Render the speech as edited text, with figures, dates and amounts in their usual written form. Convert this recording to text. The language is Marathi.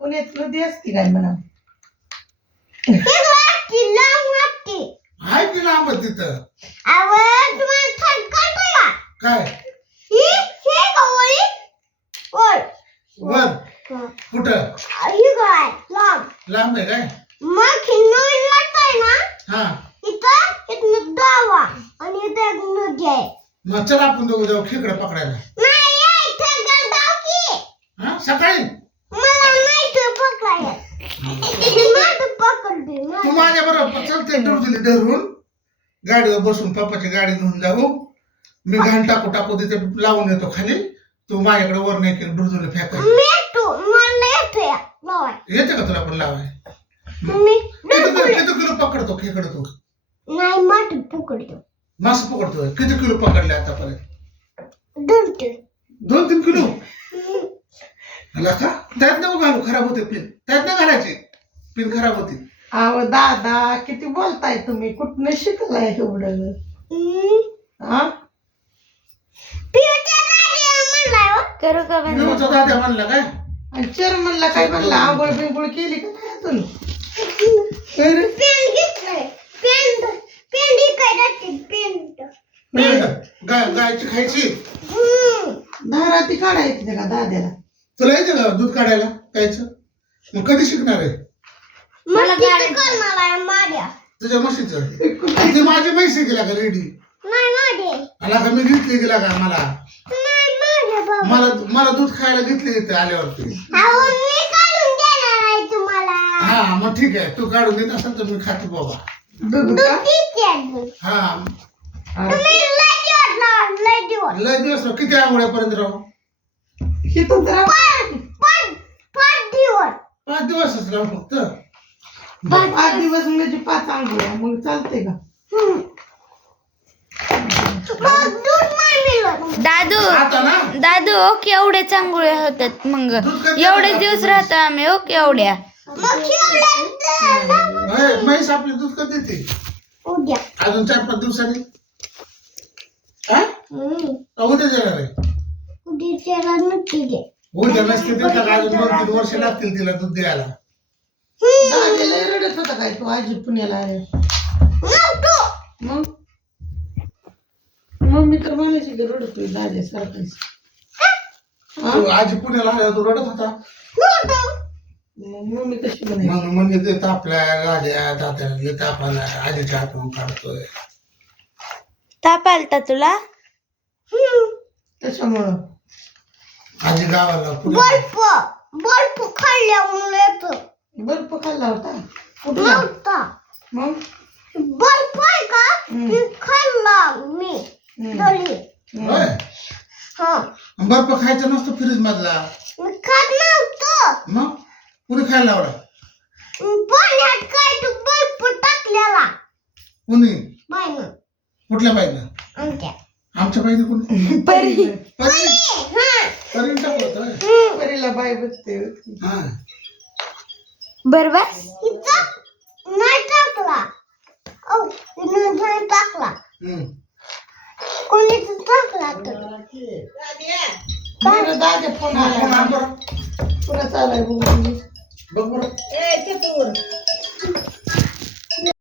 पुण्यात नदी असती काय म्हणा हाय की लांब तिथं काय वर कुठं लांब आहे काय हा मग चला आपण दोघं जाऊ खेकडं पकडायला हा सकाळी तू माझ्या बरोबर चलते दिली धरून गाडीवर बसून पप्पाची गाडी घेऊन जाऊ मी घाण टाकू टाकू तिथे लावून येतो खाली तू माझ्याकडे वर नाही केलं डुरजुले फेकायचं येते का तुला पण लावाय किती किलो पकडतो खेकडं तू मासे पकडतोय किती किलो पकडले आतापर्यंत 2-3 किलो का त्यात नको घालू खराब होते पिन त्यात नाही घालायची पिन खराब होती अहो दादा किती बोलताय तुम्ही कुठनं शिकलाय एवढं हा करू का बंद? विवचा दाद्या म्हणला काय आणि चेअरमनला काय म्हणलं आंघोळ बिंघोळ केली का काय अजून गायची खायची धारा ती काढायची का दाद्याला तुला येते का दूध काढायला गायचं मग कधी शिकणार आहे तुझ्या म्हशीचं ती माझी म्हैस गेला का रेडी आला का मी घेतली गेला का मला मला दूध खायला घेतली इथे आल्यावरती हा मग ठीक आहे तू काढून देत असेल तर मी खाते बाबा दूध का हा लय दिवस राहू किती आंघोळ्यापर्यंत राहू इथं जरा 5 दिवसच राहू फक्त 5 दिवस म्हणजे 5 आंघोळ्या मग चालते का दादू आता ना दादू ओके एवढे चांगले होतात मग एवढे दिवस राहतो आम्ही ओके एवढ्या म्हैस आपली दूध कधी देते अजून 4-5 दिवसांनी हा उद्या देणार आहे उद्या नसते तिला अजून 2-3 वर्ष लागतील तिला दूध द्यायला दाद्याला रडत होता काय तू आजी पुण्याला आहे मग मम्मी तर म्हणायची की रडतोय दाद्या सारखाच तू आजी पुण्याला आल्या तू रडत होता मम्मी कशी म्हणायची मग म्हणजे ते तापल्या राजा तात्याला तापाला आजीच्या हातून काढतोय ताप आलता तुला त्याच्यामुळं आजी गावाला पुण्याला बर्फ खाल्ला होता कुठला मग होय बर्फ खायचा नसतो फ्रीज मधला मग कुणी खायला लावला कुणी कुठल्या बाईनं आमच्या बाईने कोणी परीने टाकलं होतं परीला बाय बसते हा बर बस दाद्या फोन आला पुन्हा चालाय